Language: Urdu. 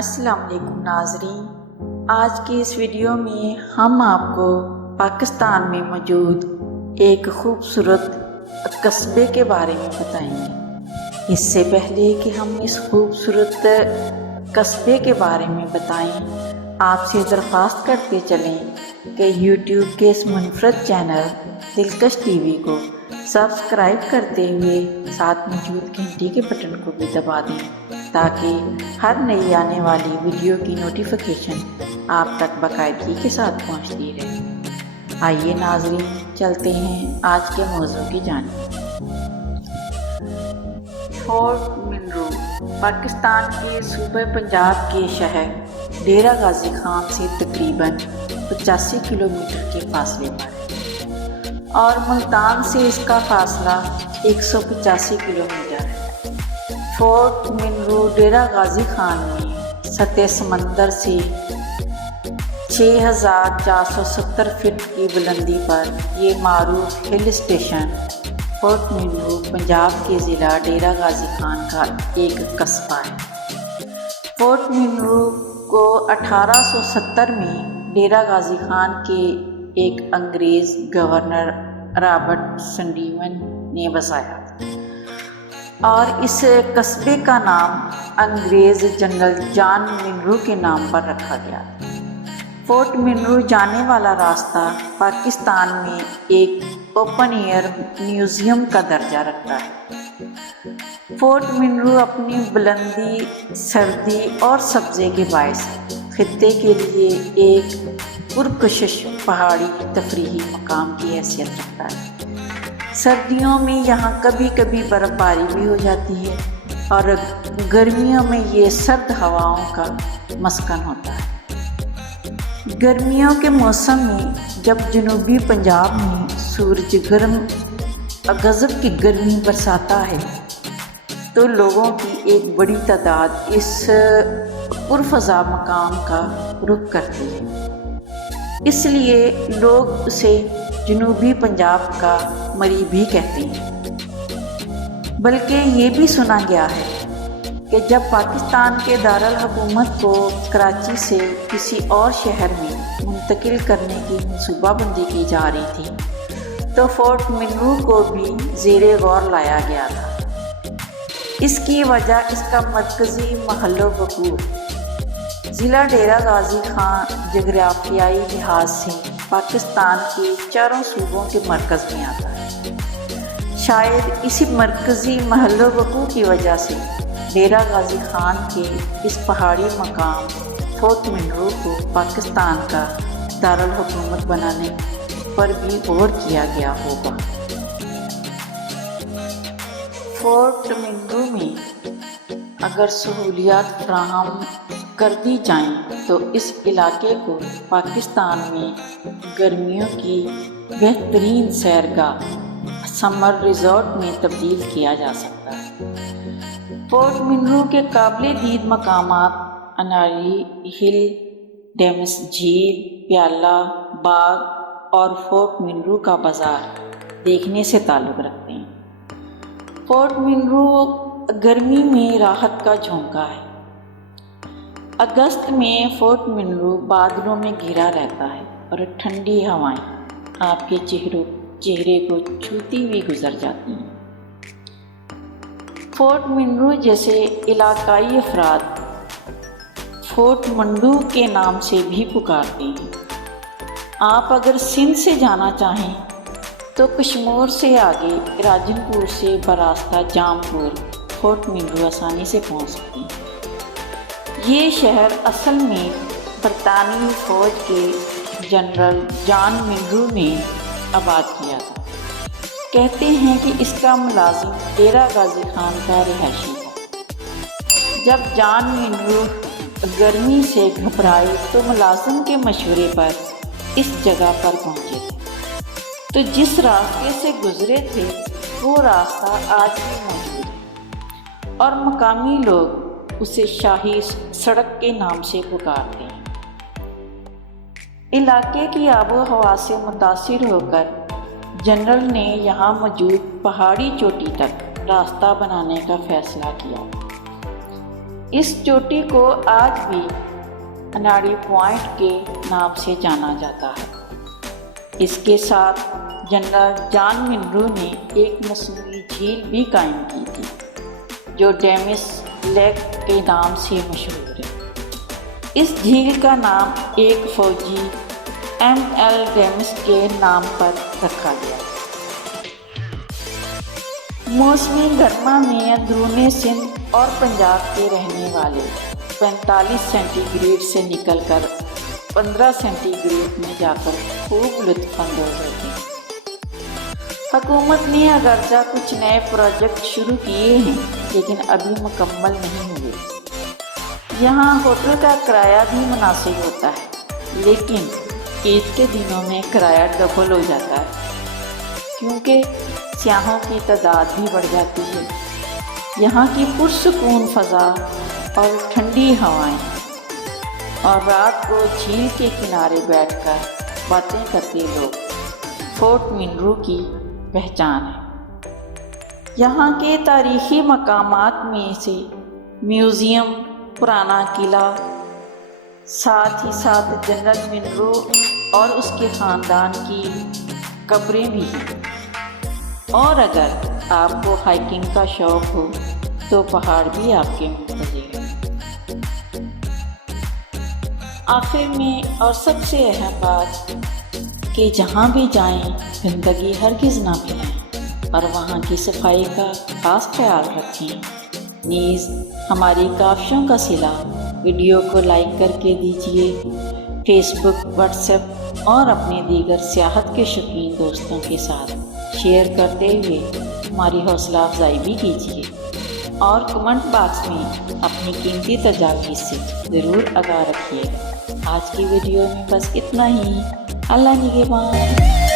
السلام علیکم ناظرین، آج کی اس ویڈیو میں ہم آپ کو پاکستان میں موجود ایک خوبصورت قصبے کے بارے میں بتائیں گے۔ اس سے پہلے کہ ہم اس خوبصورت قصبے کے بارے میں بتائیں، آپ سے درخواست کرتے چلیں کہ یوٹیوب کے اس منفرد چینل دلکش ٹی وی کو سبسکرائب کرتے ہوئے ساتھ موجود گھنٹی کے بٹن کو بھی دبا دیں تاکہ ہر نئی آنے والی ویڈیو کی نوٹیفیکیشن آپ تک باقاعدگی کے ساتھ پہنچتی رہے۔ آئیے ناظرین، چلتے ہیں آج کے موضوع کی جانب۔ فورٹ منرو پاکستان کے صوبہ پنجاب کے شہر ڈیرہ غازی خان سے تقریباً 85 کلومیٹر کے فاصلے پر ہے اور ملتان سے اس کا فاصلہ 185 کلومیٹر ہے۔ فورٹ منرو ڈیرہ غازی خان میں سطح سمندر سے 6470 فٹ کی بلندی پر یہ معروف hill station fort Munro Punjab کے ضلع ڈیرہ غازی خان کا ایک قصبہ ہے۔ فورٹ منرو کو 1870 میں ڈیرہ غازی خان کے ایک انگریز گورنر رابرٹ سنڈیون نے بسایا اور اس قصبے کا نام انگریز جنرل جان منرو کے نام پر رکھا گیا۔ فورٹ منرو جانے والا راستہ پاکستان میں ایک اوپن ایئر میوزیم کا درجہ رکھتا ہے۔ فورٹ منرو اپنی بلندی، سردی اور سبزے کے باعث خطے کے لیے ایک پرکشش پہاڑی تفریحی مقام کی حیثیت رکھتا ہے۔ سردیوں میں یہاں کبھی کبھی برف باری بھی ہو جاتی ہے اور گرمیوں میں یہ سرد ہواؤں کا مسکن ہوتا ہے۔ گرمیوں کے موسم میں جب جنوبی پنجاب میں سورج غضب کی گرمی برساتا ہے تو لوگوں کی ایک بڑی تعداد اس پرفضا مقام کا رخ کرتی ہے۔ اس لیے لوگ اسے جنوبی پنجاب کا مری بھی کہتے ہیں۔ بلکہ یہ بھی سنا گیا ہے کہ جب پاکستان کے دارالحکومت کو کراچی سے کسی اور شہر میں منتقل کرنے کی منصوبہ بندی کی جا رہی تھی تو فورٹ منرو کو بھی زیر غور لایا گیا تھا۔ اس کی وجہ اس کا مرکزی محل وقوع ضلع ڈیرہ غازی خان جغرافیائی لحاظ سے پاکستان کے چاروں صوبوں کے مرکز میں آتا ہے۔ شاید اسی مرکزی محل وقوع کی وجہ سے ڈیرہ غازی خان کے اس پہاڑی مقام فورٹ منرو کو پاکستان کا دارالحکومت بنانے پر بھی غور کیا گیا ہوگا۔ فورٹ منرو میں اگر سہولیات فراہم کر دی جائیں تو اس علاقے کو پاکستان میں گرمیوں کی بہترین سیرگاہ سمر ریزورٹ میں تبدیل کیا جا سکتا ہے۔ فورٹ منرو کے قابل دید مقامات انالی ہل، ڈیمس جھیل، پیالہ باغ اور فورٹ منرو کا بازار دیکھنے سے تعلق رکھتے ہیں۔ فورٹ منرو گرمی میں راحت کا جھونکا ہے۔ اگست میں فورٹ منرو بادلوں میں گھرا رہتا ہے اور ٹھنڈی ہوائیں آپ کے چہرے کو چھوتی ہوئی گزر جاتی ہیں۔ فورٹ منرو جیسے علاقائی افراد فورٹ منڈو کے نام سے بھی پکارتے ہیں۔ آپ اگر سندھ سے جانا چاہیں تو کشمور سے آگے راجن پور سے براستہ جامپور فورٹ منرو آسانی سے پہنچ سکتے ہیں۔ یہ شہر اصل میں برطانوی فوج کے جنرل جان منرو نے آباد کیا تھا۔ کہتے ہیں کہ اس کا ملازم ڈیرہ غازی خان کا رہائشی تھا۔ جب جان منرو گرمی سے گھبرائے تو ملازم کے مشورے پر اس جگہ پر پہنچے تھے، تو جس راستے سے گزرے تھے وہ راستہ آج بھی موجود ہے اور مقامی لوگ اسے شاہی سڑک کے نام سے پکارتے ہیں۔ علاقے کی آب و ہوا سے متاثر ہو کر جنرل نے یہاں موجود پہاڑی چوٹی تک راستہ بنانے کا فیصلہ کیا۔ اس چوٹی کو آج بھی اناڑی پوائنٹ کے نام سے جانا جاتا ہے۔ اس کے ساتھ جنرل جان منرو نے ایک مصنوعی جھیل بھی قائم کی تھی جو ڈیمس لیک کے نام سے مشہور ہے۔ اس جھیل کا نام ایک فوجی M.L. ڈیمس کے نام پر رکھا گیا۔ موسم گرما میں اندرون سندھ اور پنجاب کے رہنے والے 45 سینٹی گریڈ سے نکل کر 15 سینٹی گریڈ میں جا کر خوب لطف اندوز ہوتے ہیں۔ حکومت نے اگرچہ کچھ نئے پروجیکٹ شروع کیے ہیں لیکن ابھی مکمل نہیں ہوئے۔ یہاں ہوٹل کا کرایہ بھی مناسب ہوتا ہے لیکن عید کے دنوں میں کرایہ ڈبل ہو جاتا ہے کیونکہ سیاحوں کی تعداد بھی بڑھ جاتی ہے۔ یہاں کی پرسکون فضا اور ٹھنڈی ہوائیں اور رات کو جھیل کے کنارے بیٹھ کر باتیں کرتے لوگ فورٹ منرو کی پہچان ہے۔ یہاں کے تاریخی مقامات میں سے میوزیم، پرانا قلعہ، ساتھ ہی ساتھ جنرل منرو اور اس کے خاندان کی قبریں بھی ہیں۔ اور اگر آپ کو ہائکنگ کا شوق ہو تو پہاڑ بھی آپ کے منتظر ہیں۔ آخر میں اور سب سے اہم بات کہ جہاں بھی جائیں گندگی ہرگز نہ پھیلائیں اور وہاں کی صفائی کا خاص خیال رکھیں۔ نیز ہماری کاوشوں کا صلہ ویڈیو کو لائک کر کے دیجیے، فیس بک، واٹس ایپ اور اپنے دیگر سیاحت کے شوقین دوستوں کے ساتھ شیئر کرتے ہوئے ہماری حوصلہ افزائی بھی کیجیے اور کمنٹ باکس میں اپنی قیمتی تجاویز سے ضرور آگاہ رکھیے گا۔ آج کی ویڈیو میں بس اتنا ہی۔ اللہ نگہبان۔